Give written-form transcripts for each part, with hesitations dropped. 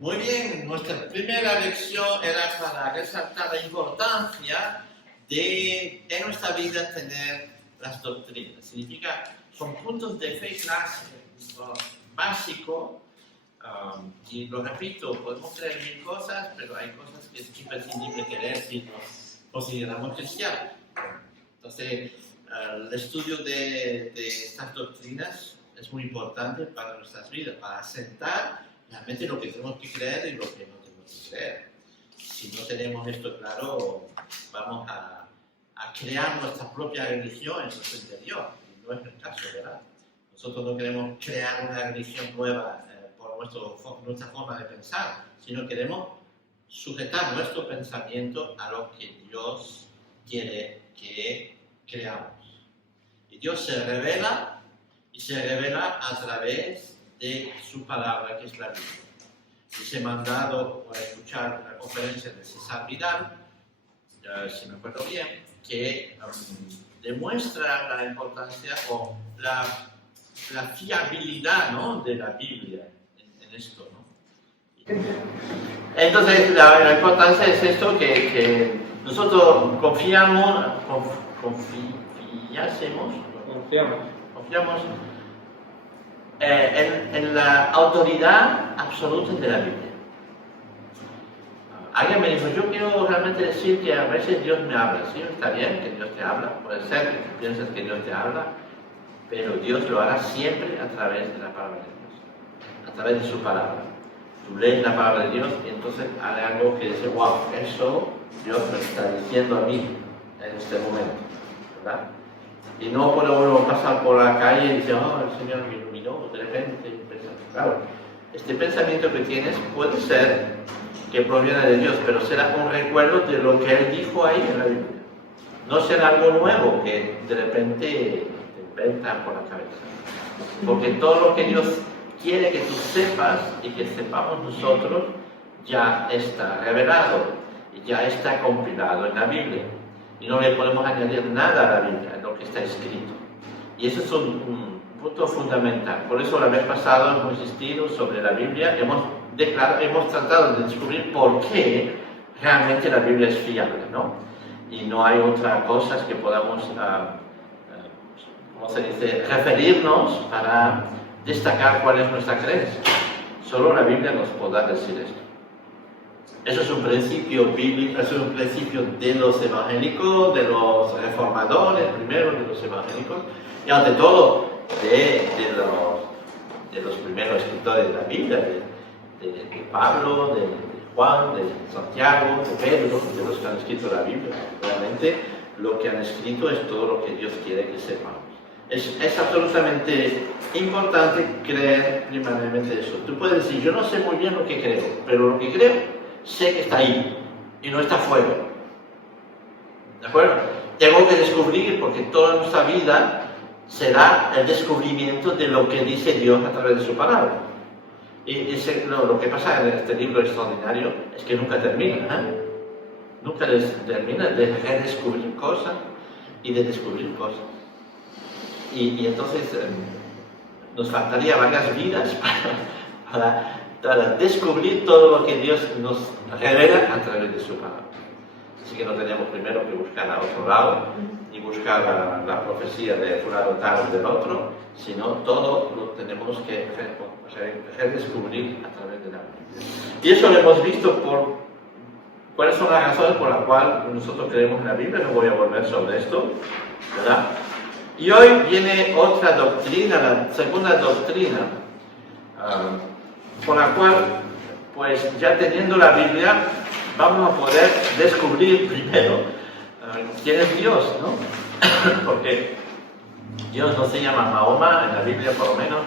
Muy bien, nuestra primera lección era para resaltar la importancia de en nuestra vida tener las doctrinas. Significa, son puntos de fe clásicos, básicos, y lo repito, podemos creer mil cosas, pero hay cosas que es imprescindible creer si nos consideramos cristianos. Entonces, el estudio de estas doctrinas es muy importante para nuestras vidas, para asentar realmente lo que tenemos que creer y lo que no tenemos que creer. Si no tenemos esto claro, vamos a crear nuestra propia religión en nuestro interior. Y no es el caso, ¿verdad? Nosotros no queremos crear una religión nueva por nuestra forma de pensar, sino queremos sujetar nuestro pensamiento a lo que Dios quiere que creamos. Y Dios se revela y se revela a través de su palabra, que es la Biblia. Les he mandado a escuchar una conferencia de César Vidal, si me acuerdo bien, que demuestra la importancia o la fiabilidad, ¿no?, de la Biblia en esto, ¿no? Entonces, la importancia es esto, que nosotros confiamos en la autoridad absoluta de la Biblia. Alguien me dijo, yo quiero realmente decir que a veces Dios me habla. Sí, está bien que Dios te habla, puede ser que tú pienses que Dios te habla, pero Dios lo hará siempre a través de la palabra de Dios, a través de su palabra. Tú lees la palabra de Dios y entonces hay algo que dice, wow, eso Dios me está diciendo a mí en este momento, ¿verdad? Y no puede uno pasar por la calle y decir, oh, el Señor me iluminó, de repente, claro, este pensamiento que tienes puede ser que proviene de Dios, pero será un recuerdo de lo que Él dijo ahí en la Biblia. No será algo nuevo que de repente te inventa por la cabeza. Porque todo lo que Dios quiere que tú sepas y que sepamos nosotros ya está revelado, ya está compilado en la Biblia. Y no le podemos añadir nada a la Biblia, a lo que está escrito. Y eso es un punto fundamental. Por eso la vez pasada hemos insistido sobre la Biblia, hemos tratado de descubrir por qué realmente la Biblia es fiable, ¿no? Y no hay otra cosa que podamos, ¿cómo se dice?, referirnos para destacar cuál es nuestra creencia. Solo la Biblia nos podrá decir esto. Eso es un principio bíblico, eso es un principio de los evangélicos, de los reformadores, primero de los evangélicos, y ante todo de los primeros escritores de la Biblia, de Pablo, de Juan, de Santiago, de Pedro, de los que han escrito la Biblia. Realmente lo que han escrito es todo lo que Dios quiere que sepamos. Es absolutamente importante creer primariamente eso. Tú puedes decir, yo no sé muy bien lo que creo, pero lo que creo sé que está ahí y no está fuera. ¿De acuerdo? Tengo que descubrir, porque toda nuestra vida será el descubrimiento de lo que dice Dios a través de su palabra. Y lo que pasa en este libro extraordinario es que nunca termina, ¿eh? Nunca termina de redescubrir cosas y de descubrir cosas. Y entonces nos faltaría varias vidas para descubrir todo lo que Dios nos revela a través de su palabra. Así que no tenemos primero que buscar a otro lado y buscar la profecía de fulano tal del otro, sino todo lo tenemos que redescubrir a través de la Biblia. Y eso lo hemos visto cuáles son las razones por las cuales nosotros creemos en la Biblia. No voy a volver sobre esto, ¿verdad? Y hoy viene otra doctrina, la segunda doctrina, por la cual, pues ya teniendo la Biblia, vamos a poder descubrir primero quién es Dios, ¿no? Porque Dios no se llama Mahoma, en la Biblia por lo menos,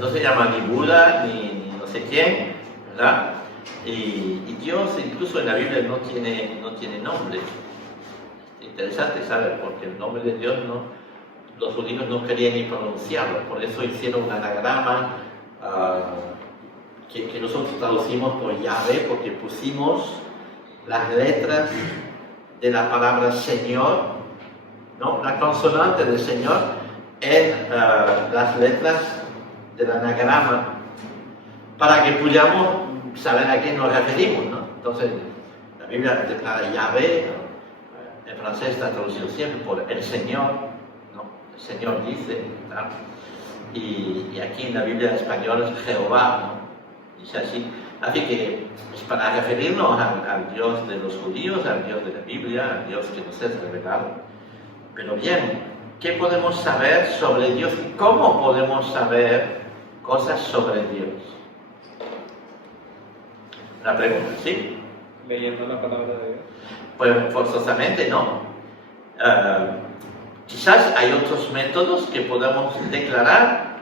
no se llama ni Buda, ni no sé quién, ¿verdad? Y Dios incluso en la Biblia no tiene nombre. Interesante, ¿sabes? Porque el nombre de Dios los judíos no querían ni pronunciarlo, por eso hicieron un anagrama que nosotros traducimos por Yahvé, porque pusimos las letras de la palabra Señor, ¿no?, la consonante de Señor en las letras del anagrama para que podamos saber a qué nos referimos, ¿no? Entonces, la Biblia declara Yahvé, ¿no? En francés está traducido siempre por el Señor, ¿no? El Señor dice, ¿no? Y aquí en la Biblia en español es Jehová, ¿no? Dice así. Así que es para referirnos al Dios de los judíos, al Dios de la Biblia, al Dios que nos es revelado. Pero bien, ¿qué podemos saber sobre Dios y cómo podemos saber cosas sobre Dios? La pregunta, ¿sí? Leyendo la palabra de Dios. Pues forzosamente no. Quizás hay otros métodos que podemos declarar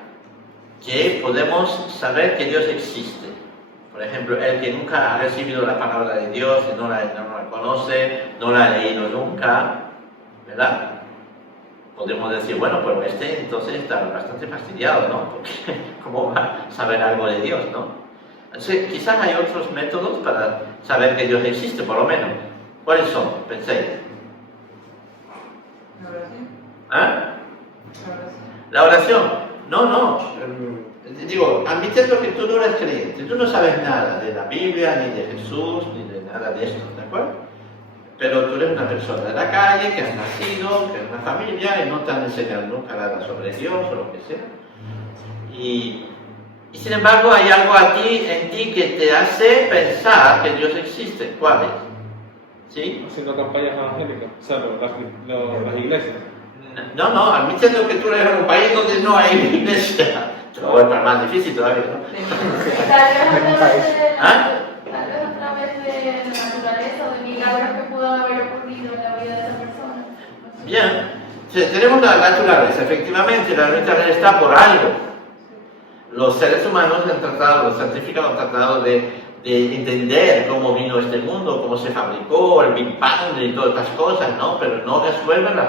que podemos saber que Dios existe. Por ejemplo, el que nunca ha recibido la palabra de Dios y no la conoce, no la ha leído nunca, ¿verdad? Podemos decir, bueno, pero entonces está bastante fastidiado, ¿no? Porque ¿cómo va a saber algo de Dios, no? Entonces, quizás hay otros métodos para saber que Dios existe, por lo menos. ¿Cuáles son? Penséis. La oración. ¿Ah? La oración. La oración. No. Digo, admitiendo que tú no eres creyente, tú no sabes nada de la Biblia, ni de Jesús, ni de nada de esto, ¿de acuerdo? Pero tú eres una persona de la calle, que has nacido, que es una familia, y no te han enseñado nunca nada sobre Dios o lo que sea. Y sin embargo hay algo en ti que te hace pensar que Dios existe. ¿Cuál es? ¿Sí? Haciendo campañas evangélicas, o sea, las iglesias. No, admitiendo que tú eres en un país donde no hay iglesia. Pero es más difícil todavía, ¿no? Tal vez a través de la naturaleza o de milagros que pudo haber ocurrido en la vida de esa persona. Bien, tenemos la naturaleza, efectivamente, la naturaleza está por algo. Los seres humanos han tratado, los científicos han tratado de entender cómo vino este mundo, cómo se fabricó, el Big Bang y todas estas cosas, ¿no? Pero no resuelven los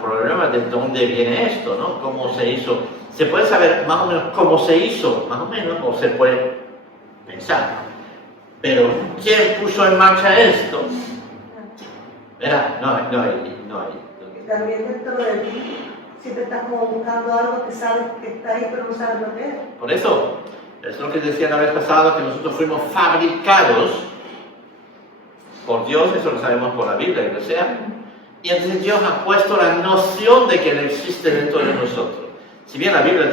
problemas de dónde viene esto, ¿no? Cómo se hizo. Se puede saber más o menos cómo se hizo, más o menos, o se puede pensar. Pero, ¿quién puso en marcha esto? ¿Verdad? No hay. También dentro de ti siempre estás como buscando algo que sabes que está ahí, pero no sabes lo que es. Por eso, es lo que decía la vez pasada, que nosotros fuimos fabricados por Dios, eso lo sabemos por la Biblia, y lo sea. Y entonces Dios ha puesto la noción de que Él existe dentro de nosotros. Si bien la Biblia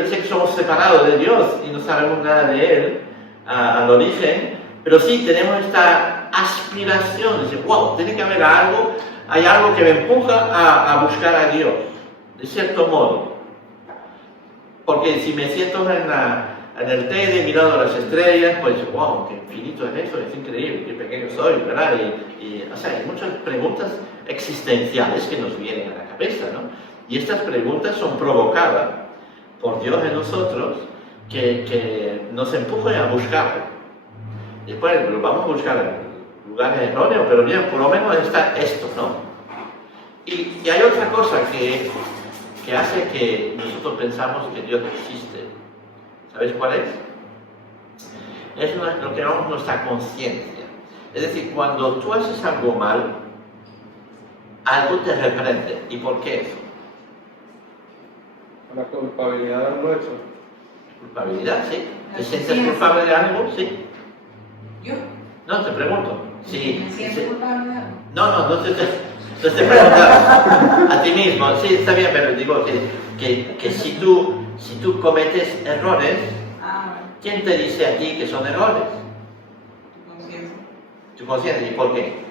dice que somos separados de Dios y no sabemos nada de Él al origen, pero sí tenemos esta aspiración, de decir, wow, tiene que haber algo, hay algo que me empuja a buscar a Dios, de cierto modo. Porque si me siento en el TED mirando las estrellas, pues wow, qué infinito es eso, es increíble, qué pequeño soy, ¿verdad? O sea, hay muchas preguntas existenciales que nos vienen a la cabeza, ¿no? Y estas preguntas son provocadas por Dios en nosotros, que nos empujan a buscarlo. Después lo vamos a buscar en lugares erróneos, pero bien, por lo menos está esto, ¿no? Y hay otra cosa que hace que nosotros pensamos que Dios existe. ¿Sabéis cuál es? Es lo que llamamos nuestra conciencia. Es decir, cuando tú haces algo mal, algo te reprende. ¿Y por qué eso? La culpabilidad de haberlo hecho. ¿Culpabilidad? ¿Sí? ¿Te sientes culpable de algo? ¿Sí? ¿Yo? No, te pregunto. Sí. ¿Me siento culpable de algo? No te preguntas a ti mismo. Sí, está bien, pero digo que si tú cometes errores, Bueno. ¿quién te dice a ti que son errores? Tu conciencia. Tu conciencia. ¿Y por qué?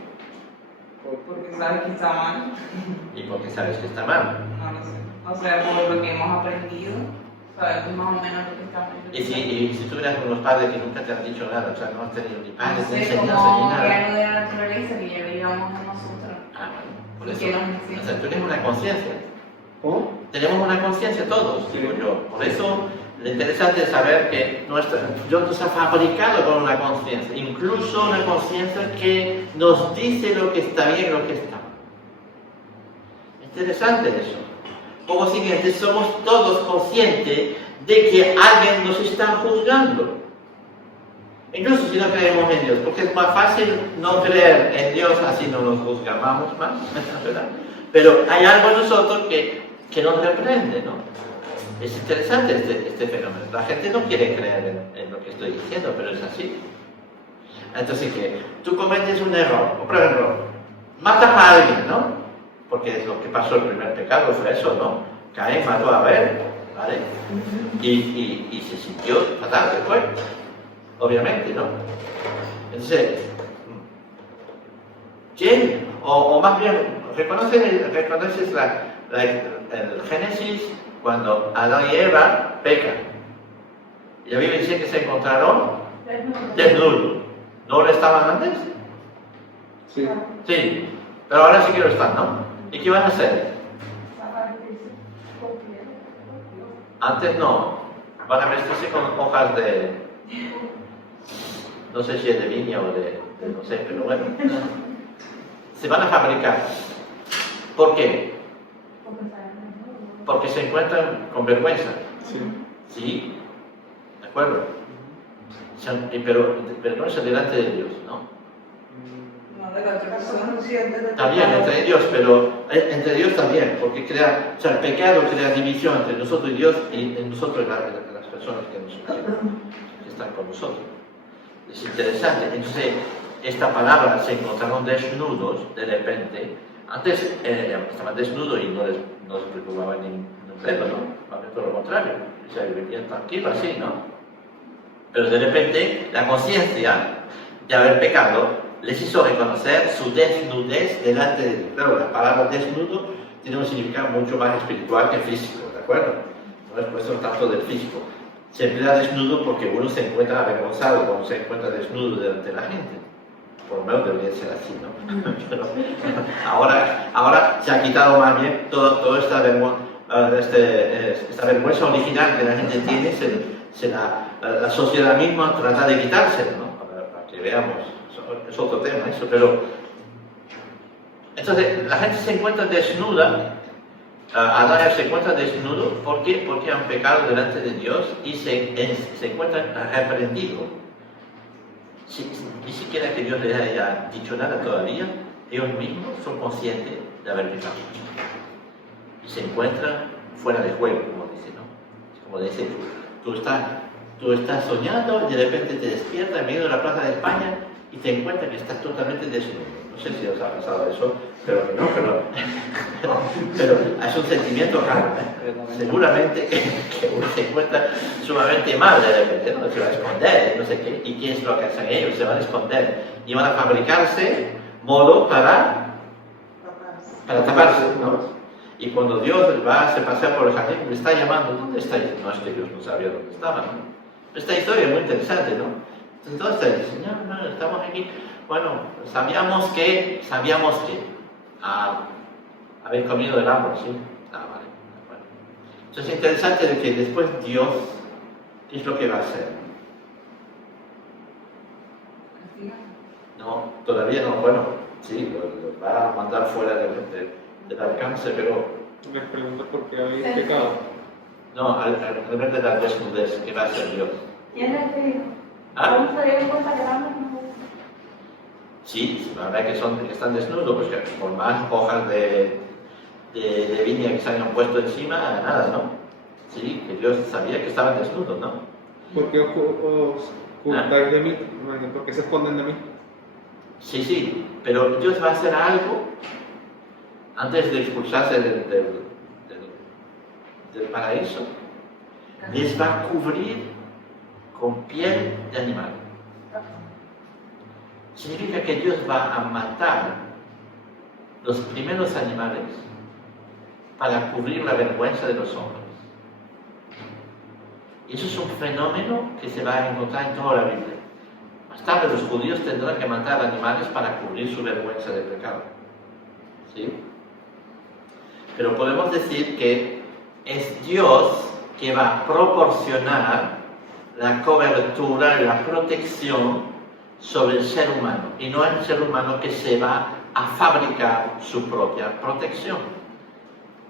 Porque sabes que está mal. ¿Y por qué sabes que está mal? No lo sé. O sea, por lo que hemos aprendido, sabemos más o menos lo que está mal. Y si tuvieras unos padres que nunca te han dicho nada, o sea, no has tenido ni padres No ni sé, enseñanza ni como nada. algo de la naturaleza que ya veíamos en nosotros. Por eso. Que nos enseña. O sea, tú tienes una conciencia. ¿Cómo? Tenemos una conciencia todos, digo yo. Por eso lo interesante es saber que Dios nos ha fabricado con una conciencia, incluso una conciencia que nos dice lo que está bien y lo que está mal. Interesante eso. Por consiguiente, somos todos conscientes de que alguien nos está juzgando. Incluso si no creemos en Dios, porque es más fácil no creer en Dios, así no nos juzgamos más, ¿verdad? Pero hay algo en nosotros que nos reprende, ¿no? Es interesante este fenómeno. La gente no quiere creer en lo que estoy diciendo, pero es así. Entonces, que tú cometes un error, matas a alguien, ¿no? Porque es lo que pasó el primer pecado, fue eso, ¿no? Caín mató a Abel, ¿vale? Y se sintió fatal después, obviamente, ¿no? Entonces, ¿quién? O más bien, reconoces el Génesis cuando Adán y Eva pecan. Y la Biblia dice que se encontraron desnudos. ¿No lo estaban antes? Sí. Sí, pero ahora sí que lo están, ¿no? ¿Y qué van a hacer? Antes no. Van a vestirse con hojas de... No sé si es de viña o de no sé, pero bueno. Se van a fabricar. ¿Por qué? Porque se encuentran con vergüenza. Sí. ¿Sí? ¿De acuerdo? Pero vergüenza delante de Dios, ¿no? No, de la otra persona. consciente de También pecado. entre Dios, pero entre Dios también, porque crea, o sea, el pecado crea división entre nosotros y Dios y en nosotros y las personas que están con nosotros. Es interesante. Entonces, esta palabra se encontraron desnudos de repente. Antes estaban desnudos y no les preocupaba ni un pelo, ¿no? Más bien todo lo contrario. O sea, vivían tranquilos así, ¿no? Pero de repente la conciencia de haber pecado les hizo reconocer su desnudez delante de Dios. Claro, la palabra desnudo tiene un significado mucho más espiritual que físico, ¿de acuerdo? No es cuestión tanto del físico. Se emplea desnudo porque uno se encuentra avergonzado cuando se encuentra desnudo delante de la gente. Por lo menos debería ser así, ¿no? Pero ahora se ha quitado más bien toda esta vergüenza original que la gente tiene, la sociedad misma trata de quitársela, ¿no? Para que veamos, es otro tema eso, pero... Entonces, la gente se encuentra desnuda, Adán se encuentra desnudo, ¿por qué? Porque han pecado delante de Dios y se encuentran reprendidos. Ni siquiera que Dios les haya dicho nada todavía, ellos mismos son conscientes de haber pecado. Y se encuentran fuera de juego, como dice, ¿no? Como dice, tú estás soñando y de repente te despiertas en medio de la Plaza de España y te encuentras que estás totalmente desnudo. No sé si os ha pasado eso, pero es un sentimiento raro, ¿eh? Seguramente que uno se encuentra sumamente mal de repente, ¿no? Se va a esconder, no sé qué, y qué es lo que hacen ellos, se van a esconder y van a fabricarse modo para taparse, ¿no? Y cuando Dios se pasea por el jardín, le está llamando, ¿dónde estáis? No, es que Dios no sabía dónde estaban, ¿no? Esta historia es muy interesante, ¿no? Entonces dice, no, estamos aquí. Bueno, sabíamos que haber comido del árbol, ¿sí? Vale. Bueno. Entonces es interesante de que después Dios, ¿qué es lo que va a hacer? No, todavía no, bueno, sí, los va a mandar fuera del alcance, pero... Les pregunto por qué habéis pecado. No, al ver de la desnudez, ¿qué va a hacer Dios? ¿Quién es que dijo? ¿Ah? ¿Cómo se dio cuenta que éramos? Sí, va a ver que están desnudos, pues que por más hojas de viña que se hayan puesto encima, nada, ¿no? Sí, que Dios sabía que estaban desnudos, ¿no? ¿Por qué os ocultáis de mí? ¿Por qué se esconden de mí? Sí, pero Dios va a hacer algo antes de expulsarse del paraíso. Les va a cubrir con piel de animal. Significa que Dios va a matar los primeros animales para cubrir la vergüenza de los hombres. Y eso es un fenómeno que se va a encontrar en toda la Biblia. Más tarde los judíos tendrán que matar animales para cubrir su vergüenza de pecado. ¿Sí? Pero podemos decir que es Dios que va a proporcionar la cobertura y la protección sobre el ser humano, y no el ser humano que se va a fabricar su propia protección.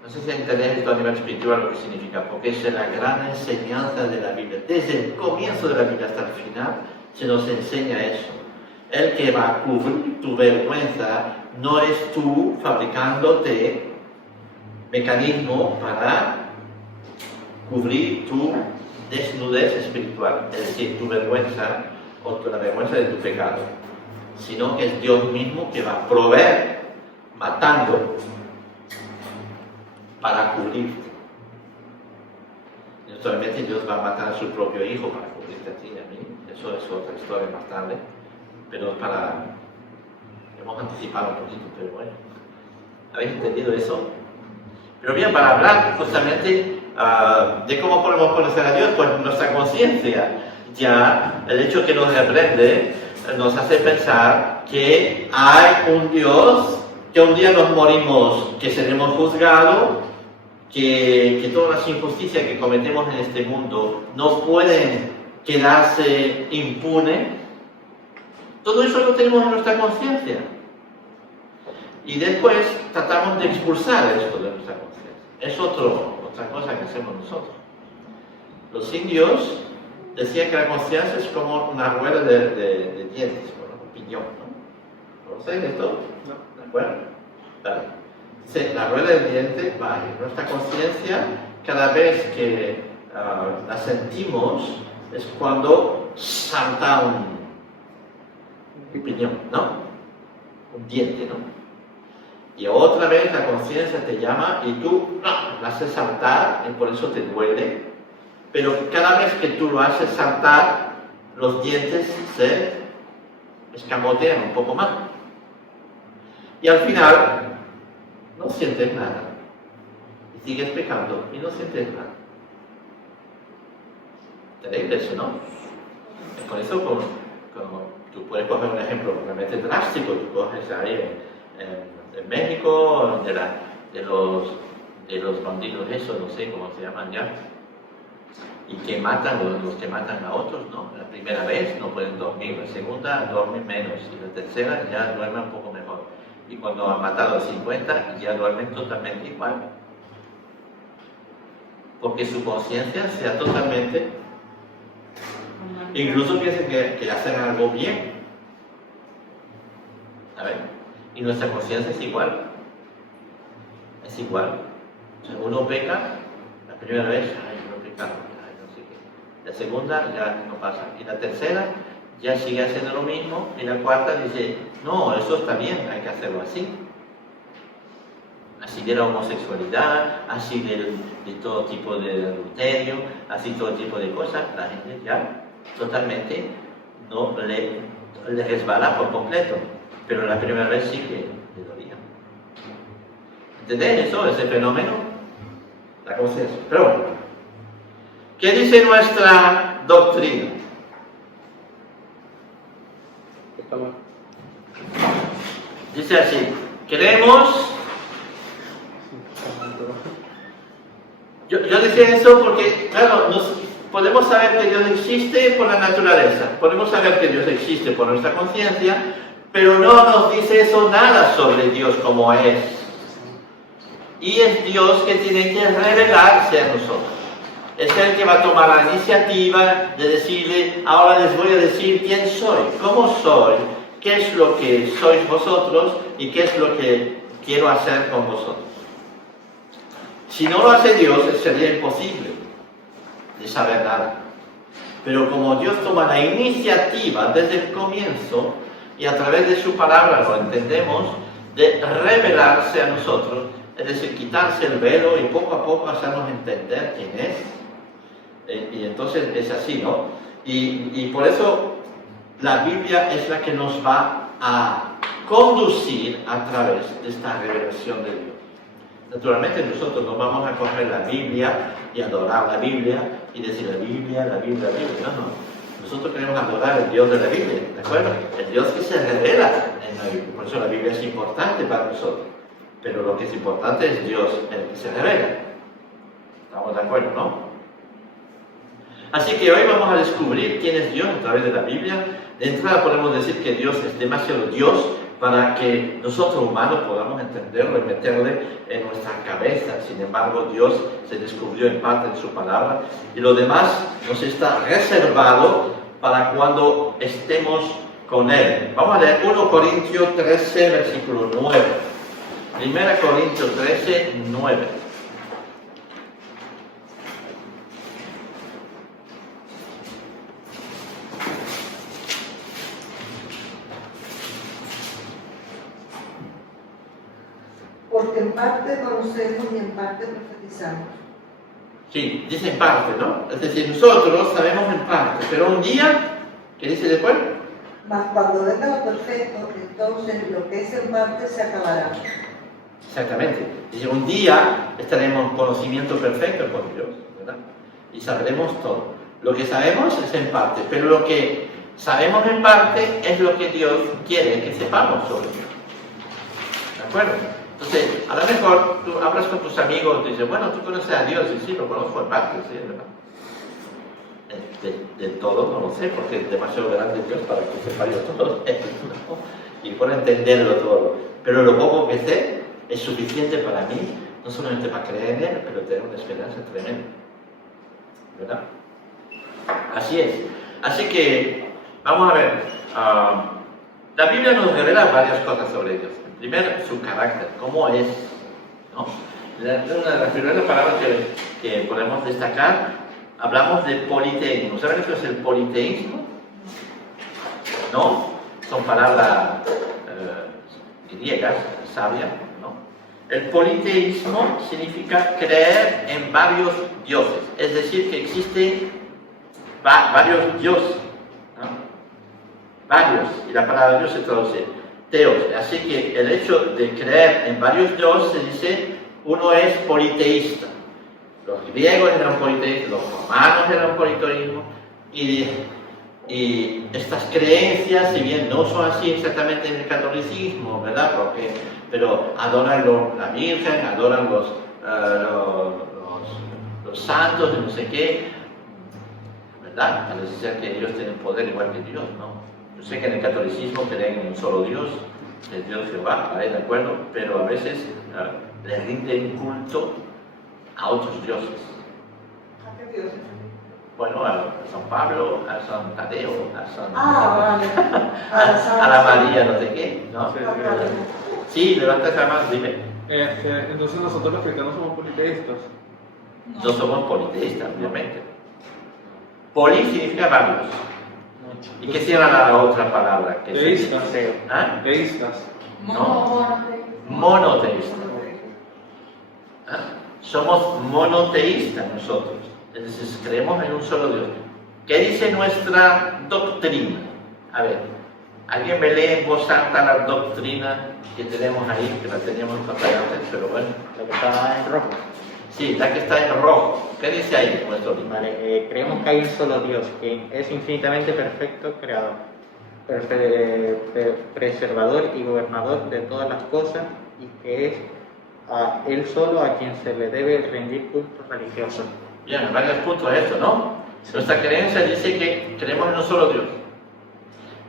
No sé si entendéis esto a nivel espiritual lo que significa, porque es la gran enseñanza de la Biblia. Desde el comienzo de la Biblia hasta el final se nos enseña eso. El que va a cubrir tu vergüenza no eres tú fabricándote mecanismo para cubrir tu desnudez espiritual, es decir, tu vergüenza o la vergüenza de tu pecado, sino que es Dios mismo que va a proveer matando para cubrirte. Naturalmente Dios va a matar a su propio hijo para cubrirte a ti y a mí, eso es otra historia más tarde, pero hemos anticipado un poquito, pero bueno, ¿habéis entendido eso? Pero bien, para hablar justamente de cómo podemos conocer a Dios, pues nuestra conciencia, ya el hecho que nos reprende, nos hace pensar que hay un Dios, que un día nos morimos, que seremos juzgados, que todas las injusticias que cometemos en este mundo no pueden quedarse impunes. Todo eso lo tenemos en nuestra conciencia. Y después tratamos de expulsar esto de nuestra conciencia. Es otra cosa que hacemos nosotros. Los indios decían que la conciencia es como una rueda de dientes, un piñón, ¿no? ¿Conocéis esto? No. ¿De acuerdo? Vale. Sí, la rueda de dientes, vale. Nuestra conciencia, cada vez que la sentimos, es cuando salta un piñón, ¿no? Un diente, ¿no? Y otra vez la conciencia te llama y tú la haces saltar y por eso te duele. Pero cada vez que tú lo haces saltar, los dientes se escamotean un poco más. Y al final, no sientes nada. Y sigues pecando y no sientes nada. Terrible eso, ¿no? Y por eso, como tú puedes coger un ejemplo realmente drástico, tú coges ahí en México, de los bandidos, eso, no sé cómo se llaman ya, y que matan, los que matan a otros, ¿no? La primera vez no pueden dormir, la segunda duermen menos, y la tercera ya duermen un poco mejor. Y cuando han matado a 50, ya duermen totalmente igual. Porque su conciencia sea totalmente... Incluso piensan que hacen algo bien. A ver, y nuestra conciencia es igual. Es igual. O sea, uno peca, la primera vez, ay, no he pecado, ay, no sé qué. La segunda ya no pasa. Y la tercera ya sigue haciendo lo mismo. Y la cuarta dice, no, eso está bien, hay que hacerlo así. Así de la homosexualidad, así de todo tipo de adulterio, así todo tipo de cosas. La gente ya totalmente no le resbala por completo. Pero la primera vez sí que le dolía. ¿Entendéis eso? Ese fenómeno. La conciencia. Pero bueno. ¿Qué dice nuestra doctrina? Está mal. Dice así. Creemos... Yo decía eso porque, claro, podemos saber que Dios existe por la naturaleza. Podemos saber que Dios existe por nuestra conciencia, pero no nos dice eso nada sobre Dios como es. Y es Dios que tiene que revelarse a nosotros. Es el que va a tomar la iniciativa de decirle, ahora les voy a decir quién soy, cómo soy, qué es lo que sois vosotros y qué es lo que quiero hacer con vosotros. Si no lo hace Dios, sería imposible de saber nada. Pero como Dios toma la iniciativa desde el comienzo, y a través de su palabra lo entendemos, de revelarse a nosotros, es decir, quitarse el velo y poco a poco hacernos entender quién es. Y entonces es así, ¿no? Y por eso la Biblia es la que nos va a conducir a través de esta revelación de Dios. Naturalmente nosotros no vamos a coger la Biblia y adorar la Biblia y decir la Biblia, la Biblia, la Biblia. No, no. Nosotros queremos adorar al Dios de la Biblia, ¿de acuerdo? El Dios que se revela en la Biblia. Por eso la Biblia es importante para nosotros. Pero lo que es importante es Dios, el que se revela. ¿Estamos de acuerdo, no? Así que hoy vamos a descubrir quién es Dios a través de la Biblia. De entrada podemos decir que Dios es demasiado Dios para que nosotros humanos podamos entenderlo y meterle en nuestra cabeza. Sin embargo, Dios se descubrió en parte en su palabra y lo demás nos está reservado para cuando estemos con Él. Vamos a leer 1 Corintios 13, versículo 9. 1 Corintios 13, 9. en parte conocemos y en parte profetizamos. Sí, dice en parte, ¿no? Es decir, nosotros sabemos en parte, pero un día, ¿qué dice después? Mas cuando venga lo perfecto, entonces lo que es en parte se acabará. Exactamente. Dice, un día estaremos en conocimiento perfecto con Dios, ¿verdad? Y sabremos todo. Lo que sabemos es en parte, pero lo que sabemos en parte es lo que Dios quiere que sepamos sobre Dios. ¿De acuerdo? Entonces, a lo mejor tú hablas con tus amigos y dices, bueno, tú conoces a Dios, y sí, lo conozco en parte, sí, ¿verdad? De todo no lo sé, porque es demasiado grande Dios para que sepa yo todo, ¿no? Y por entenderlo todo. Pero lo poco que sé es suficiente para mí, no solamente para creer en Él, pero tener una esperanza tremenda. ¿Verdad? Así es. Así que, vamos a ver, la Biblia nos revela varias cosas sobre Dios. Primero, su carácter, cómo es, ¿no? Una de las primeras palabras que podemos destacar, hablamos de politeísmo. ¿Saben lo que es el politeísmo? ¿No? Son palabras griegas, sabias, ¿no? El politeísmo significa creer en varios dioses, es decir, que existen varios dioses, ¿no? Varios, y la palabra Dios se traduce teos. Así que el hecho de creer en varios dioses se dice, uno es politeísta. Los griegos eran politeístas, los romanos eran politeísmo, y estas creencias, si bien no son así exactamente en el catolicismo, ¿verdad? Pero adoran la Virgen, adoran los santos y no sé qué, ¿verdad? Parece ser que ellos tienen poder igual que Dios, ¿no? Yo sé que en el catolicismo creen en un solo Dios, el Dios Jehová, ¿vale? ¿De acuerdo? Pero a veces le rinden culto a otros dioses. ¿A qué dioses? Bueno, a San Pablo, a San Tadeo, a San... Vale. a la María, no sé qué, ¿no? Sí, Sí, levanta esa mano, dime. Entonces nosotros los cristianos somos politeístas. No somos politeístas, obviamente. Poli significa varios. ¿Y qué tiene la otra palabra? Que Teístas. ¿Ah? Teístas. Monoteístas. ¿Ah? Somos monoteístas nosotros. Es decir, creemos en un solo Dios. ¿Qué dice nuestra doctrina? A ver, ¿alguien me lee en voz alta la doctrina que tenemos ahí? Que la teníamos en pantalla antes, pero bueno. La que está en rojo. Sí, la que está en rojo. ¿Qué dice ahí nuestro libro? Vale, creemos que hay un solo Dios, que es infinitamente perfecto, creador, preservador y gobernador de todas las cosas, y que es a Él solo a quien se le debe rendir culto religioso. Bien, varios puntos a esto, ¿no? Nuestra creencia dice que creemos en un solo Dios,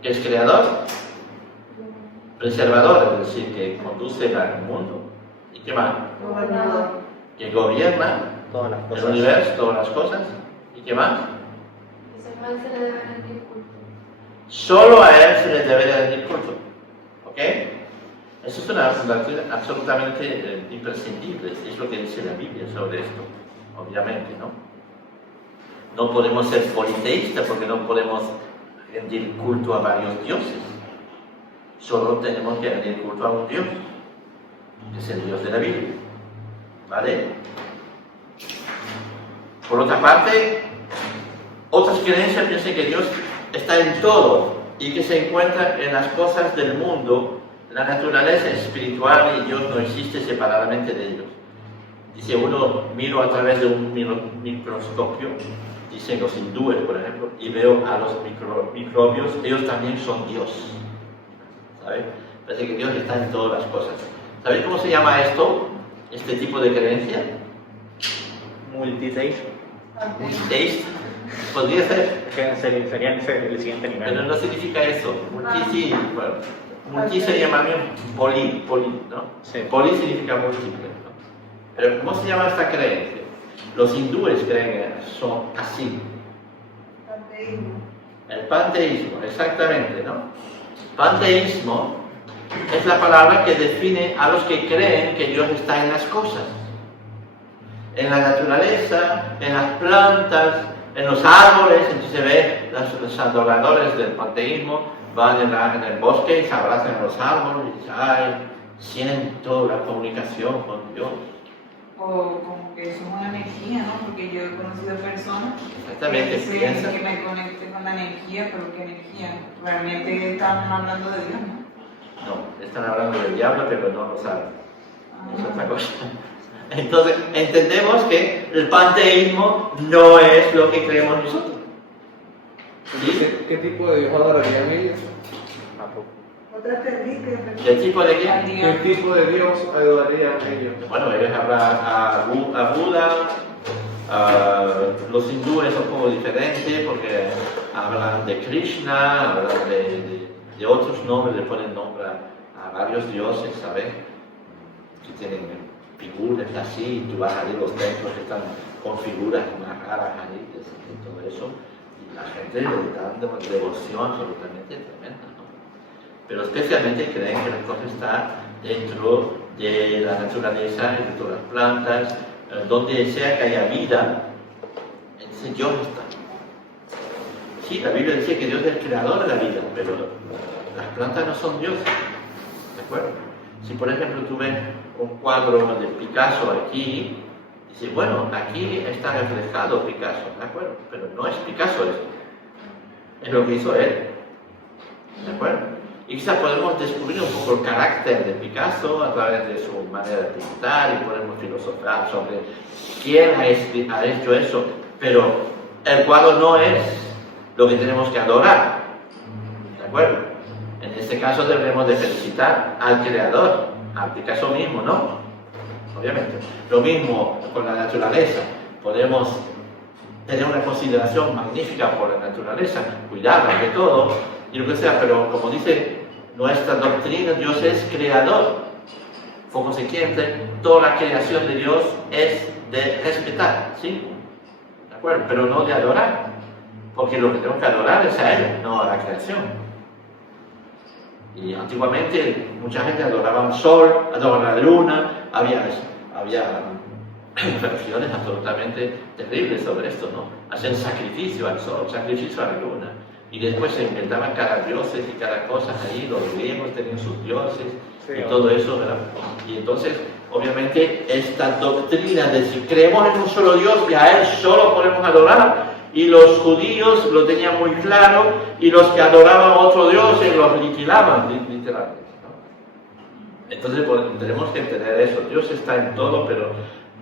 que es creador, preservador, es decir, que conduce al mundo, y ¿qué más? Gobernador. Que gobierna Todas las el cosas. universo, todas las cosas, y ¿qué más? Se le debe rendir culto. Solo a Él se le debe de rendir culto, ¿ok? Eso es una doctrina absolutamente imprescindible, es lo que dice la Biblia sobre esto, obviamente, ¿no? No podemos ser politeístas porque no podemos rendir culto a varios dioses. Solo tenemos que rendir culto a un Dios, que es el Dios de la Biblia, ¿vale? Por otra parte, otras creencias piensan que Dios está en todo y que se encuentra en las cosas del mundo. La naturaleza es espiritual y Dios no existe separadamente de ellos. Dice, uno miro a través de un microscopio, dicen los hindúes, por ejemplo, y veo a los microbios, ellos también son Dios. ¿Sabes? Parece que Dios está en todas las cosas. ¿Sabéis cómo se llama esto? Este tipo de creencia. Multiteísmo. Multiteísta. Podría ser, Que sería el siguiente nivel. pero no significa eso. Multi sería más bien poli, ¿no? Sí. Poli significa múltiple, ¿no? Pero ¿cómo se llama esta creencia? Los hindúes creen son así. Panteísmo. El panteísmo, exactamente, ¿no? Panteísmo es la palabra que define a los que creen que Dios está en las cosas. En la naturaleza, en las plantas, en los árboles. Entonces se ve los adoradores del panteísmo van en el bosque y se abrazan a los árboles y dicen, ay, siento la comunicación con Dios. O como que somos una energía, ¿no? Porque yo he conocido personas Exactamente, que dicen piensa. que me conecte con la energía, pero ¿qué energía? Realmente están hablando de Dios, ¿no? No, están hablando del diablo, pero no lo saben. Es Ah. otra cosa. Entonces, entendemos que el panteísmo no es lo que creemos nosotros. ¿Sí? ¿Qué tipo de Dios adorarían ellos? Tampoco. Otra entendí que ¿Qué tipo de qué? Al ¿Qué Dios. tipo de Dios adorarían ellos? Bueno, ellos hablan a Buda, los hindúes son un poco diferentes porque hablan de Krishna, hablan de otros nombres, le ponen nombre a varios dioses, ¿sabes? Que tienen figuras así, y tú vas a ver los templos que están con figuras más raras ahí, y todo eso, y la gente le da devoción absolutamente tremenda, ¿no? Pero especialmente creen que la cosa está dentro de la naturaleza, dentro de las plantas, donde sea que haya vida, ese Dios está. Sí, la Biblia dice que Dios es el creador de la vida, pero las plantas no son Dios, ¿de acuerdo? Si por ejemplo tú ves un cuadro de Picasso aquí, dices, bueno, aquí está reflejado Picasso, ¿de acuerdo? Pero no es Picasso esto, es lo que hizo él, ¿de acuerdo? Y quizá podemos descubrir un poco el carácter de Picasso a través de su manera de pintar y podemos filosofar sobre quién ha hecho eso, pero el cuadro no es lo que tenemos que adorar, ¿de acuerdo? En este caso debemos de felicitar al creador, a Picasso mismo, ¿no? Obviamente. Lo mismo con la naturaleza, podemos tener una consideración magnífica por la naturaleza, cuidarla de todo, y lo que sea, pero como dice nuestra doctrina, Dios es creador. Como se quiere, toda la creación de Dios es de respetar, ¿sí? ¿De acuerdo? Pero no de adorar, porque lo que tenemos que adorar es a Él, no a la creación. Y antiguamente mucha gente adoraba al sol, adoraba a la luna, había religiones absolutamente terribles sobre esto, ¿no? Hacían sacrificio al sol, sacrificio a la luna. Y después se inventaban cada dioses y cada cosa ahí, los griegos tenían sus dioses y todo eso, ¿verdad? Y entonces, obviamente, esta doctrina de si creemos en un solo Dios y a Él solo podemos adorar, y los judíos lo tenían muy claro, y los que adoraban a otro Dios los aniquilaban, literalmente, ¿no? Entonces, pues, tenemos que entender eso. Dios está en todo,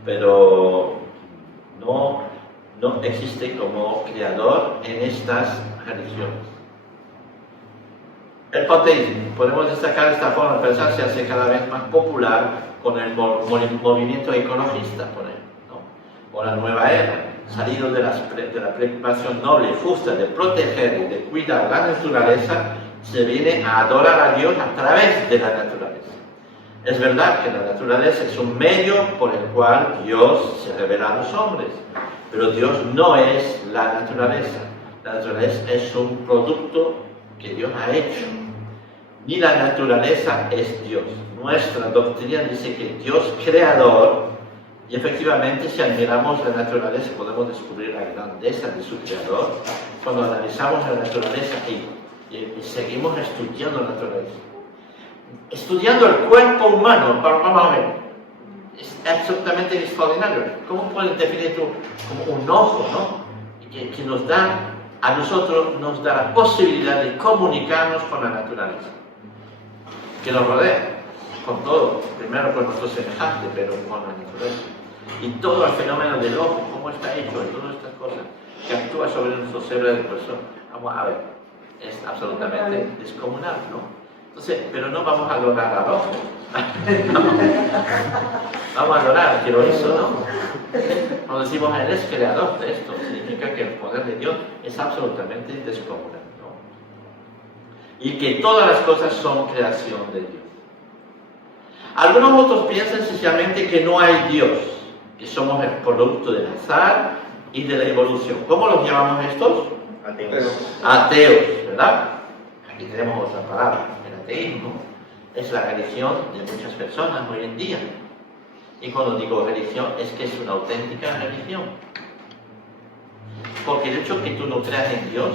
pero no existe como creador en estas religiones. El panteísmo, podemos destacar esta forma de pensar, se hace cada vez más popular con el movimiento ecologista, por ejemplo, ¿no? O la nueva era, salido de la preocupación noble y justa de proteger y de cuidar la naturaleza, se viene a adorar a Dios a través de la naturaleza. Es verdad que la naturaleza es un medio por el cual Dios se revela a los hombres, pero Dios no es la naturaleza. La naturaleza es un producto que Dios ha hecho. Ni la naturaleza es Dios. Nuestra doctrina dice que Dios creador, y efectivamente si admiramos la naturaleza podemos descubrir la grandeza de su creador. Cuando analizamos la naturaleza y seguimos estudiando la naturaleza, estudiando el cuerpo humano, vamos a ver, es absolutamente extraordinario. ¿Cómo puedes definir tú como un ojo, ¿no? Que nos da, a nosotros nos da la posibilidad de comunicarnos con la naturaleza que nos rodea, con todo, primero con nuestro semejante, pero con la naturaleza. Y todo el fenómeno del ojo, cómo está hecho, y todas estas cosas que actúa sobre nuestro cerebro de persona. Vamos a ver, es absolutamente descomunal, ¿no? Entonces, pero no vamos a adorar al ojo. Vamos a adorar al que lo hizo, ¿no? Cuando decimos Él es creador de esto, significa que el poder de Dios es absolutamente descomunal, ¿no? Y que todas las cosas son creación de Dios. Algunos otros piensan sencillamente que no hay Dios, que somos el producto del azar y de la evolución. ¿Cómo los llamamos estos? Ateos, ¿verdad? Aquí tenemos otra palabra. El ateísmo es la religión de muchas personas hoy en día. Y cuando digo religión, es que es una auténtica religión. Porque el hecho que tú no creas en Dios,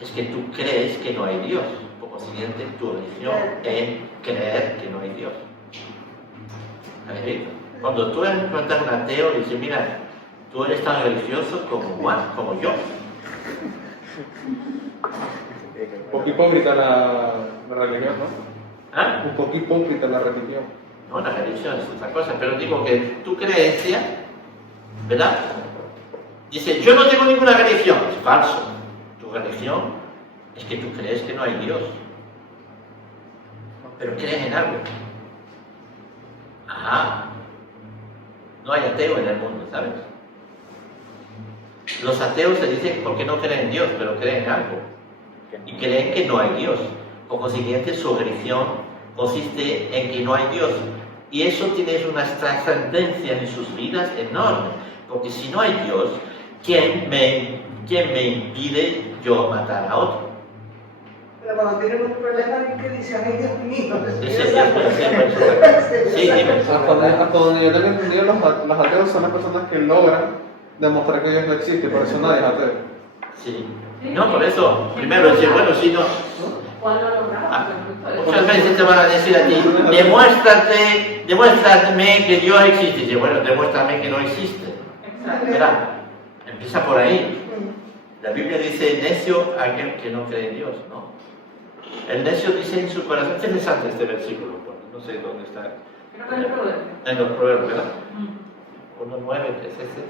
es que tú crees que no hay Dios. Por consiguiente, tu religión es creer que no hay Dios. ¿Habéis visto? Cuando tú encuentras un ateo y dices, mira, tú eres tan religioso como Juan, como yo. Un poco hipócrita la religión, ¿no? ¿Ah? Un poco hipócrita la religión. No, la religión es otra cosa, pero digo que tu creencia, ¿verdad? Dice, yo no tengo ninguna religión. Es falso. Tu religión es que tú crees que no hay Dios. Pero crees en algo. Ajá. No hay ateo en el mundo, ¿sabes? Los ateos se dicen porque no creen en Dios, pero creen en algo. Y creen que no hay Dios. Por consiguiente, su religión consiste en que no hay Dios. Y eso tiene una trascendencia en sus vidas enorme. Porque si no hay Dios, ¿quién me impide yo matar a otro? Pero cuando tienen un problema, ¿qué dicen? Ay, Dios mío. Ese Dios puede ser. Sí, dime. Hasta donde yo tengo entendido, los ateos son las personas que logran demostrar que Dios no existe, por eso nadie es ateo. Sí. No, por eso, primero decir, bueno, si no. ¿Cuál lo lograba? Muchas veces te van a decir a ti, demuéstrame que Dios existe. Y dice, bueno, demuéstrame que no existe. Exacto. ¿Verdad? Empieza por ahí. La Biblia dice, necio aquel que no cree en Dios, ¿no? El necio dice en su corazón, es interesante este versículo, porque no sé dónde está. Creo que es el problema. En los proverbios, ¿verdad? 1.9, ¿es ese?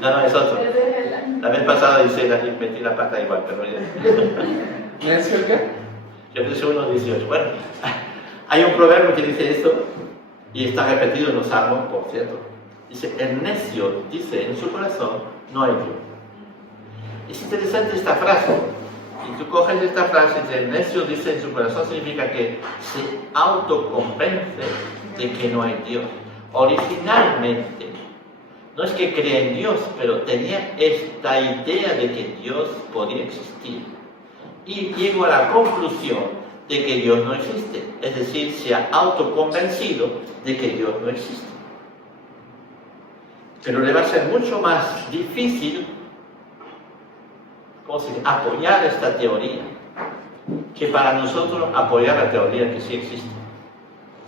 No, es otro. La vez pasada dice, metí la pata igual, pero ya. ¿Necio qué? Yo puse 1.18. Bueno, hay un proverbio que dice esto, y está repetido en los salmos, por cierto. Dice, el necio dice en su corazón, no hay Dios. Es interesante esta frase. Y tú coges esta frase, el necio dice en su corazón, significa que se autoconvence de que no hay Dios. Originalmente, no es que cree en Dios, pero tenía esta idea de que Dios podía existir. Y llegó a la conclusión de que Dios no existe. Es decir, se ha autoconvencido de que Dios no existe. Pero le va a ser mucho más difícil apoyar esta teoría que para nosotros apoyar la teoría que sí existe.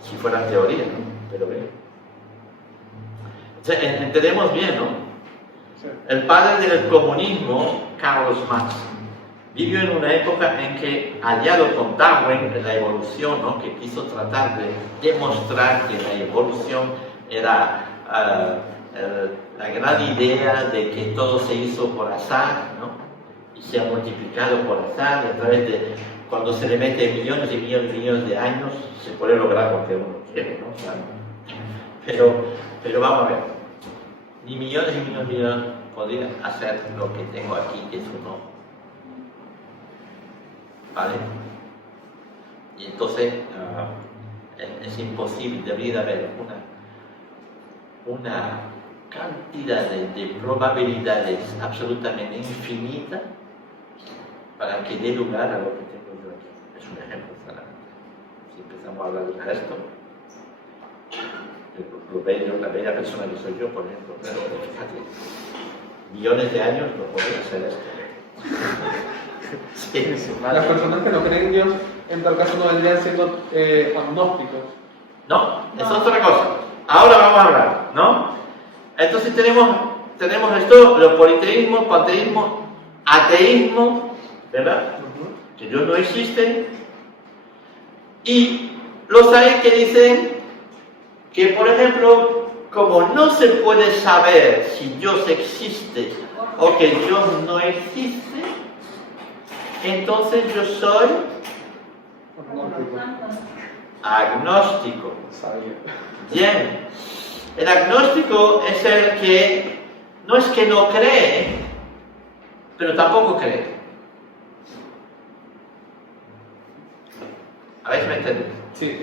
Si fuera teoría, ¿no? Pero bien. Entendemos bien, ¿no? El padre del comunismo, Carlos Marx, vivió en una época en que, aliado con Darwin en la evolución, ¿no? Que quiso tratar de demostrar que la evolución era la gran idea de que todo se hizo por azar, ¿no? Y se ha multiplicado por azar, y a través de, cuando se le mete millones y millones y millones de años, se puede lograr lo que uno quiere, ¿no? Pero vamos a ver, ni millones y millones y millones podrían hacer lo que tengo aquí, que es un ojo. ¿Vale? Y entonces es imposible, debería haber una cantidad de probabilidades absolutamente infinita para que dé lugar a lo que tengo yo aquí. Es un ejemplo solamente. Si empezamos a hablar del resto, la bella persona que soy yo, por ejemplo, pero fíjate, millones de años no podría hacer esto. Sí. Las personas que no creen en Dios, en tal caso, no vendrían siendo agnósticos. No, es otra cosa. Ahora vamos a hablar, ¿no? Entonces tenemos esto, los politeísmos, panteísmo, ateísmo, ¿verdad? Que Dios no existe. Y los hay que dicen que, por ejemplo, como no se puede saber si Dios existe o que Dios no existe, entonces yo soy agnóstico. Bien. El agnóstico es el que no es que no cree, pero tampoco cree. ¿Habéis me entendido? Sí,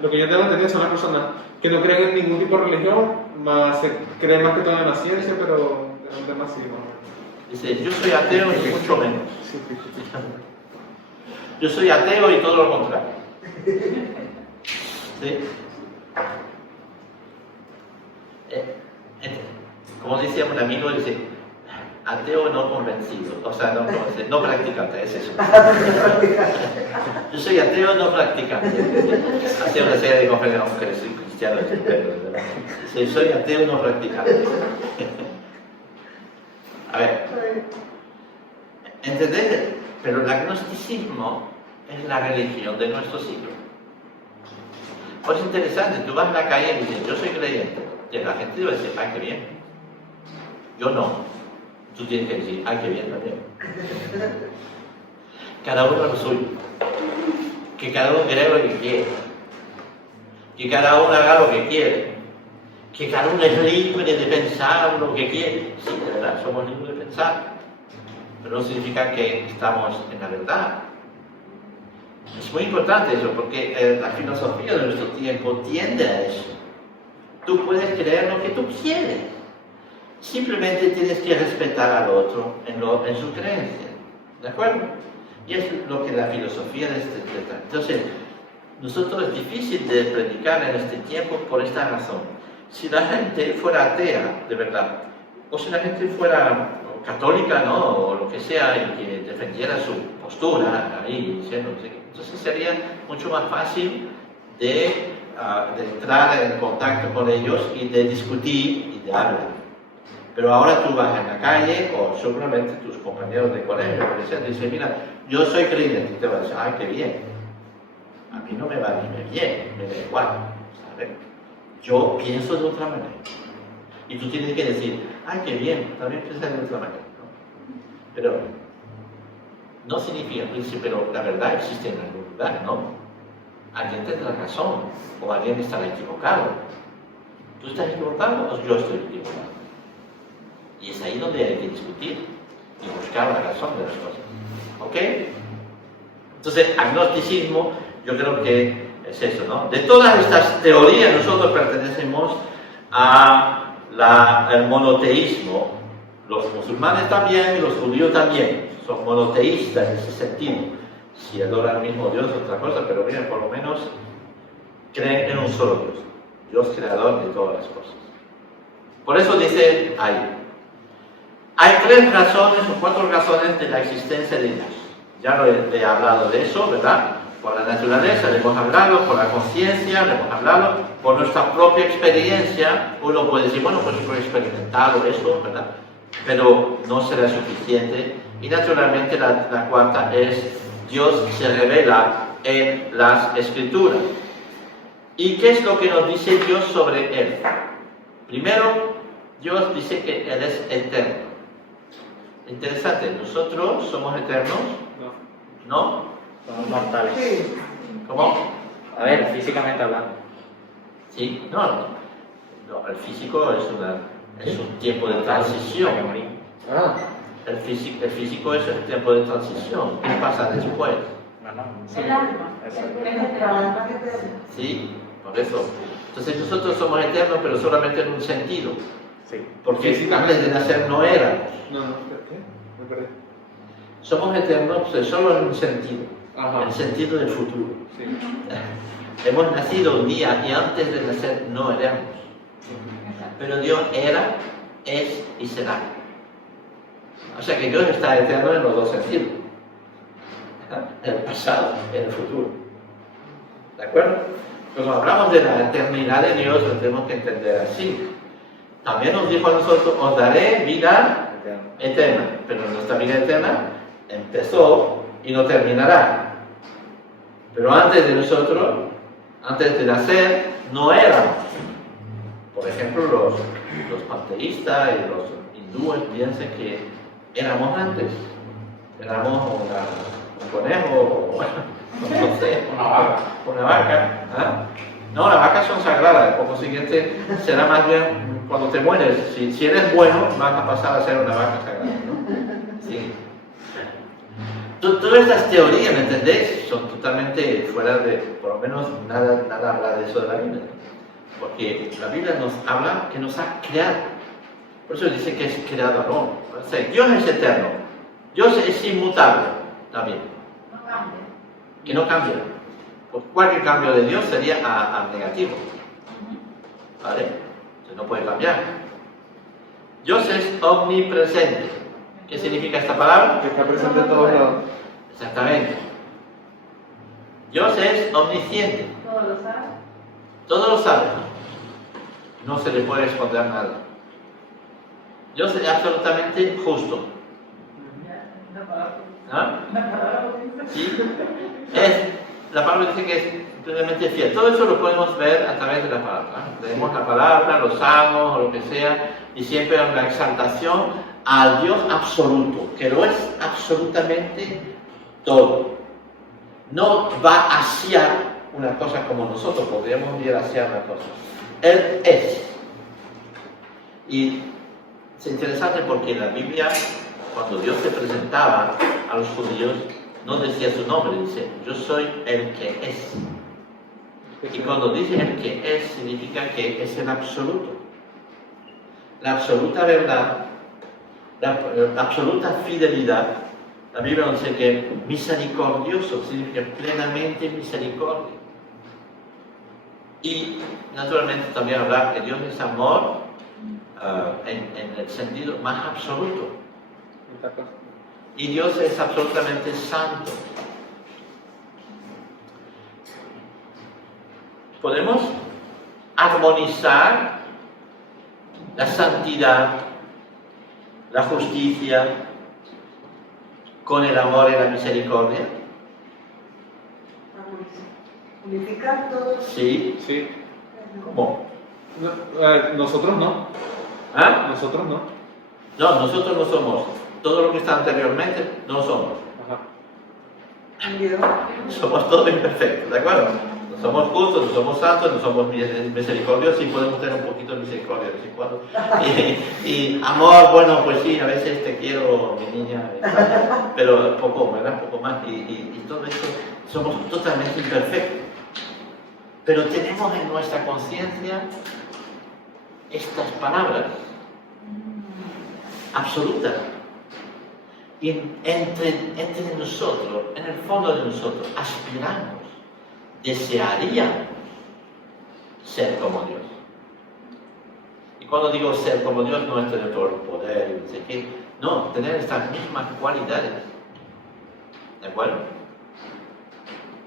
lo que yo tengo entendido son las personas que no creen en ningún tipo de religión, más creen más que todo en la ciencia, pero en un tema así, ¿no? Dice, yo soy ateo y mucho menos. Sí. Yo soy ateo y todo lo contrario. ¿Sí? Como decía un amigo, dice, ateo no convencido, o sea, no practicante, es eso. Yo soy ateo no practicante. Hacía una serie de conferencias, aunque soy cristiano, pero sí, soy ateo no practicante. A ver, ¿entendés? Pero el agnosticismo es la religión de nuestro siglo. Pues es interesante, tú vas a la calle y dices, yo soy creyente, y la gente va a decir, ay, qué bien. Yo no. Tú tienes que decir, ay, qué bien también. Cada uno lo suyo. Que cada uno crea lo que quiere. Que cada uno haga lo que quiere. Que cada uno es libre de pensar lo que quiere. Sí, de verdad, somos libres de pensar. Pero no significa que estamos en la verdad. Es muy importante eso, porque la filosofía de nuestro tiempo tiende a eso. Tú puedes creer lo que tú quieres. Simplemente tienes que respetar al otro en su creencia. ¿De acuerdo? Y es lo que la filosofía de este trata. Entonces, nosotros es difícil de predicar en este tiempo por esta razón. Si la gente fuera atea, de verdad, o si la gente fuera católica, ¿no? O lo que sea, y que defendiera su postura, ahí, diciendo, entonces sería mucho más fácil de entrar en contacto con ellos y de discutir y de hablar. Pero ahora tú vas en la calle, o seguramente tus compañeros de colegio, dicen, mira, yo soy creyente, y te vas a decir, ay, qué bien. A mí no me va ni me bien, me da igual, ¿sabes? Yo pienso de otra manera. Y tú tienes que decir, ay, qué bien, también piensas de otra manera, ¿no? Pero no significa, pero la verdad existe en algún lugar, ¿no? Alguien tendrá razón, o alguien estará equivocado. ¿Tú estás equivocado o yo estoy equivocado? Y es ahí donde hay que discutir y buscar la razón de las cosas. ¿Ok? Entonces, agnosticismo, yo creo que es eso, ¿no? De todas estas teorías, nosotros pertenecemos al monoteísmo. Los musulmanes también y los judíos también son monoteístas en ese sentido. Si adoran al mismo Dios es otra cosa, pero miren, por lo menos creen en un solo Dios, Dios creador de todas las cosas. Por eso dice ahí, hay 3 razones o 4 razones de la existencia de Dios. Ya le he hablado de eso, ¿verdad? Por la naturaleza le hemos hablado, por la conciencia le hemos hablado, por nuestra propia experiencia. Uno puede decir, bueno, pues yo he experimentado eso, ¿verdad? Pero no será suficiente. Y naturalmente la cuarta es, Dios se revela en las Escrituras. ¿Y qué es lo que nos dice Dios sobre Él? Primero, Dios dice que Él es eterno. Interesante, ¿nosotros somos eternos? ¿No? Somos mortales. Sí. ¿Cómo? A ver, físicamente hablando. Sí, no, el físico es un tiempo de transición. Ah, El físico es el tiempo de transición. ¿Qué pasa después? Sí, El alma. eso. Sí, por eso. Entonces nosotros somos eternos, pero solamente en un sentido. Sí. Porque Físicamente. antes de nacer no éramos. no, ¿qué? Me perdí. Somos eternos pues, solo en un sentido. Ajá. En el sentido del futuro. Sí. Hemos nacido un día y antes de nacer no éramos. Pero Dios era, es y será. O sea que Dios está eterno en los dos sentidos. En el pasado, en el futuro. ¿De acuerdo? Cuando hablamos de la eternidad de Dios, lo tenemos que entender así. También nos dijo a nosotros, os daré vida eterna. Pero nuestra vida eterna empezó y no terminará. Pero antes de nosotros, antes de nacer, no éramos. Por ejemplo, los panteístas y los hindúes piensan que éramos antes. Éramos un conejo, no sé, una vaca. ¿Ah? No, las vacas son sagradas, por consiguiente será más bien cuando te mueres. Si eres bueno, vas a pasar a ser una vaca sagrada, ¿no? Sí. Todas estas teorías, ¿me entendéis? Son totalmente fuera de, por lo menos nada habla de eso de la Biblia. Porque la Biblia nos habla que nos ha creado. Por eso dice que es creador. O sea, Dios es eterno. Dios es inmutable también. No cambia. Que no cambia. Pues cualquier cambio de Dios sería a negativo. ¿Vale? Entonces no puede cambiar. Dios es omnipresente. ¿Qué significa esta palabra? Que está presente en todos lados. Exactamente. Dios es omnisciente. Todo lo sabe. Todo lo sabe. No se le puede esconder nada. Dios es absolutamente justo. ¿Ah? ¿Sí? La palabra dice que es plenamente fiel. Todo eso lo podemos ver a través de la palabra. Leemos la palabra, los salmos o lo que sea, y siempre hay una exaltación al Dios absoluto, que lo es absolutamente todo. No va hacia una cosa como nosotros podríamos ir hacia una cosa. Él es. Y es interesante porque en la Biblia, cuando Dios se presentaba a los judíos, no decía su nombre, dice, yo soy el que es. Y cuando dice el que es, significa que es el absoluto. La absoluta verdad, la absoluta fidelidad. La Biblia nos dice que misericordioso significa plenamente misericordia. Y naturalmente también hablar que Dios es amor en el sentido más absoluto. Y Dios es absolutamente santo. Podemos armonizar la santidad, la justicia, con el amor y la misericordia. Unificar todo. Sí. Sí. ¿Cómo? Nosotros no. ¿Ah? Nosotros no. No, nosotros no somos. Todo lo que está anteriormente no somos. Ajá. Dios. Somos todos imperfectos, ¿de acuerdo? No somos justos, no somos santos, no somos misericordiosos, y podemos tener un poquito de misericordia de vez en cuando. Y amor, bueno, pues sí, a veces te quiero, mi niña, pero poco, ¿verdad? Poco más. Y todo esto, somos totalmente imperfectos. Pero tenemos en nuestra conciencia estas palabras absolutas. Y entre nosotros, en el fondo de nosotros, aspiramos, desearíamos ser como Dios. Y cuando digo ser como Dios, no es tener todo el poder, no sé qué, no, tener estas mismas cualidades. ¿De acuerdo?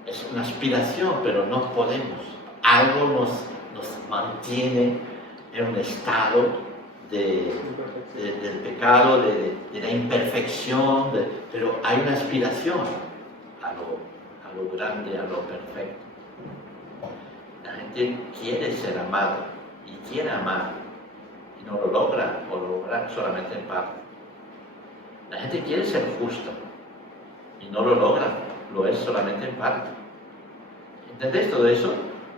Es una aspiración, pero no podemos. Algo nos mantiene en un estado del pecado, de la imperfección, pero hay una aspiración a lo grande, a lo perfecto. La gente quiere ser amada y quiere amar y no lo logra, o lo logra solamente en parte. La gente quiere ser justa y no lo logra, lo es solamente en parte. ¿Entendéis todo eso?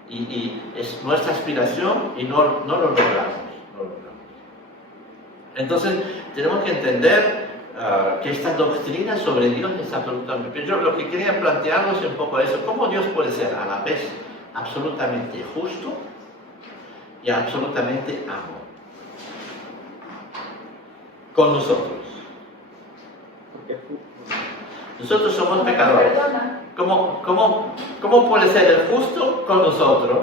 Y es nuestra aspiración y no lo logramos. Entonces, tenemos que entender que esta doctrina sobre Dios es absolutamente... Yo lo que quería plantearnos es un poco eso. ¿Cómo Dios puede ser a la vez absolutamente justo y absolutamente amor con nosotros? Nosotros somos pecadores. Perdona. ¿Cómo puede ser el justo con nosotros?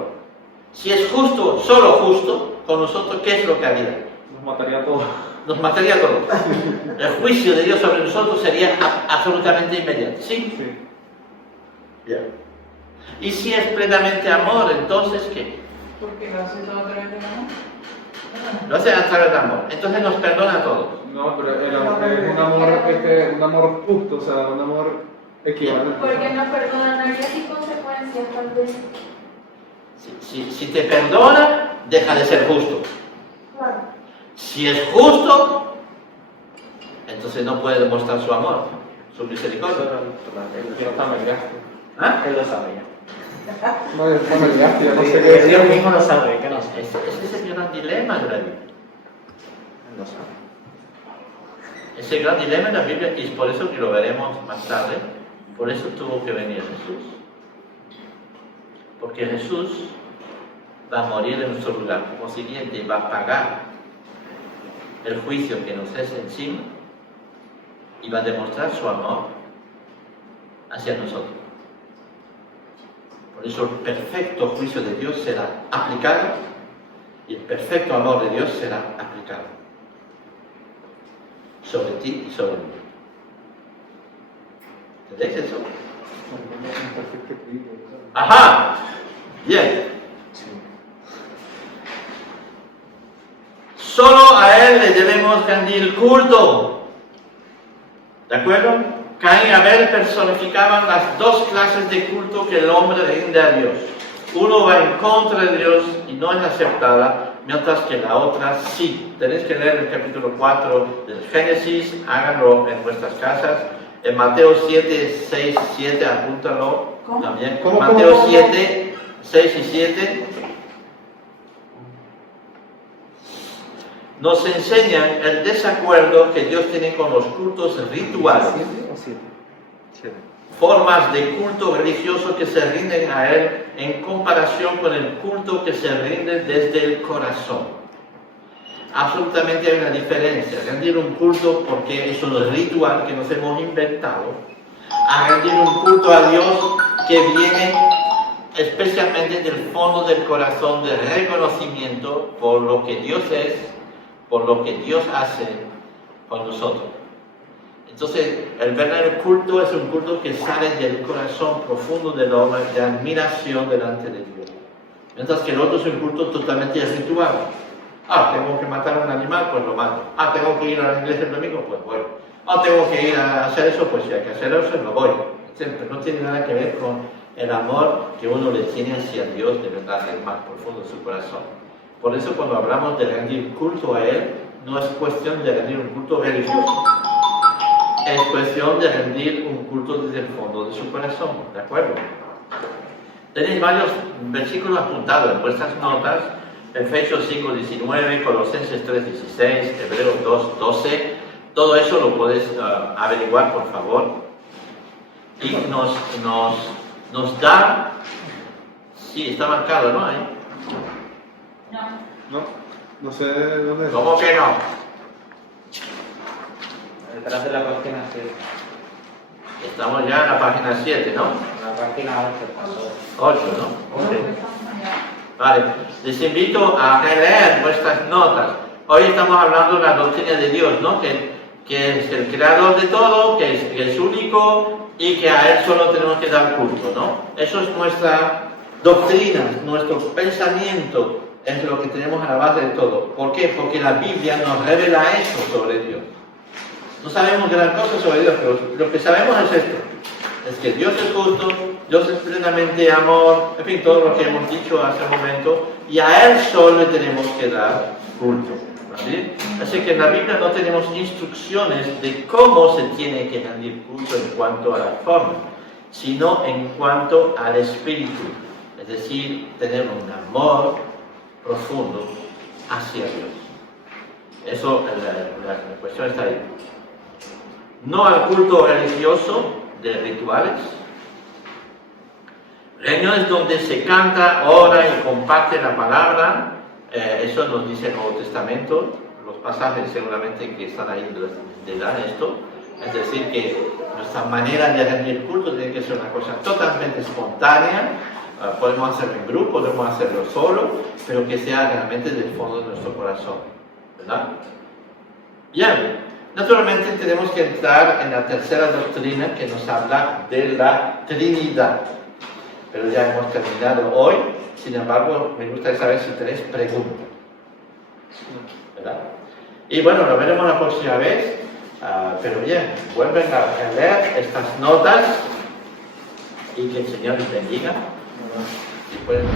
Si es justo, solo justo, con nosotros, ¿qué es lo que haría? Nos mataría a todos. Nos mataría a todos. El juicio de Dios sobre nosotros sería absolutamente inmediato. ¿Sí? Sí. Bien. Y si es plenamente amor, entonces, ¿qué? Porque lo hace todo a través del amor. Lo hace a través del amor. Entonces nos perdona a todos. No, pero es un amor justo, o sea, un amor equivalente. Porque no perdona, no habría sin consecuencias, tal vez. Si te perdona, deja de ser justo. Claro. Si es justo, entonces no puede demostrar su amor, su misericordia. Ya está meleaste. ¿Ah? Él lo sabe ya. No, ya está meleaste, ya no sé qué Dios decir. mismo lo sabe, que no sé. Ese es el gran dilema de la Biblia. Él lo sabe. Ese gran dilema de la Biblia, y es por eso que lo veremos más tarde, por eso tuvo que venir Jesús. Porque Jesús va a morir en nuestro lugar, como siguiente, va a pagar el juicio que nos es encima y va a demostrar su amor hacia nosotros. Por eso el perfecto juicio de Dios será aplicado y el perfecto amor de Dios será aplicado. sobre ti y sobre mí. ¿Entendéis eso? Ajá, bien. Solo a Él le debemos rendir culto. ¿De acuerdo? Caín y Abel personificaban las dos clases de culto que el hombre rinde a Dios. Uno va en contra de Dios y no es aceptada, mientras que la otra sí. Tenéis que leer el capítulo 4 del Génesis, háganlo en vuestras casas. En Mateo 7, 6, 7, apúntalo también. Mateo 7, 6 y 7. Nos enseñan el desacuerdo que Dios tiene con los cultos rituales. Formas de culto religioso que se rinden a Él en comparación con el culto que se rinde desde el corazón. Absolutamente hay una diferencia. Rendir un culto porque es un ritual que nos hemos inventado, a rendir un culto a Dios que viene especialmente del fondo del corazón, de reconocimiento por lo que Dios es, por lo que Dios hace con nosotros. Entonces, el verdadero culto es un culto que sale del corazón profundo del hombre, de admiración delante de Dios. Mientras que el otro es un culto totalmente ritual. Tengo que matar a un animal, pues lo mato. Tengo que ir a la iglesia el domingo, pues voy. Tengo que ir a hacer eso, pues si hay que hacer eso, lo voy. Siempre no tiene nada que ver con el amor que uno le tiene hacia Dios, de verdad, el más profundo de su corazón. Por eso cuando hablamos de rendir culto a Él, no es cuestión de rendir un culto religioso. Es cuestión de rendir un culto desde el fondo de su corazón, ¿de acuerdo? Tenéis varios versículos apuntados en vuestras notas, Efesios 5, 19, Colosenses 3, 16, Hebreos 2, 12, todo eso lo podéis averiguar, por favor. Y nos da, sí, está marcado, ¿no? Ahí. No sé dónde es. ¿Cómo que no? Detrás de la página 7. Estamos ya en la página 7, ¿no? La página 8. 8, ¿no? Ok. Vale, les invito a releer vuestras notas. Hoy estamos hablando de la doctrina de Dios, ¿no? Que es el creador de todo, que es único y que a Él solo tenemos que dar culto, ¿no? Eso es nuestra doctrina, nuestro pensamiento, es lo que tenemos a la base de todo. ¿Por qué? Porque la Biblia nos revela eso sobre Dios. No sabemos gran cosa sobre Dios, pero lo que sabemos es esto. Es que Dios es justo, Dios es plenamente amor, en fin, todo lo que hemos dicho hace un momento, y a Él solo le tenemos que dar culto. ¿Vale? Así que en la Biblia no tenemos instrucciones de cómo se tiene que rendir culto en cuanto a la forma, sino en cuanto al espíritu, es decir, tener un amor profundo hacia Dios. Eso, la cuestión está ahí. No al culto religioso de rituales, reuniones donde se canta, ora y comparte la palabra. Eso nos dice el Nuevo Testamento, los pasajes seguramente que están ahí le dan esto. Es decir, que nuestra manera de rendir culto tiene que ser una cosa totalmente espontánea. Podemos hacerlo en grupo, podemos hacerlo solo, pero que sea realmente del fondo de nuestro corazón, ¿verdad? Bien. Naturalmente tenemos que entrar en la tercera doctrina que nos habla de la Trinidad. Pero ya hemos terminado hoy. Sin embargo, me gustaría saber si tenéis preguntas. ¿Verdad? Y bueno, lo veremos la próxima vez. Pero bien, vuelven a leer estas notas y que el Señor les bendiga. Y pueden...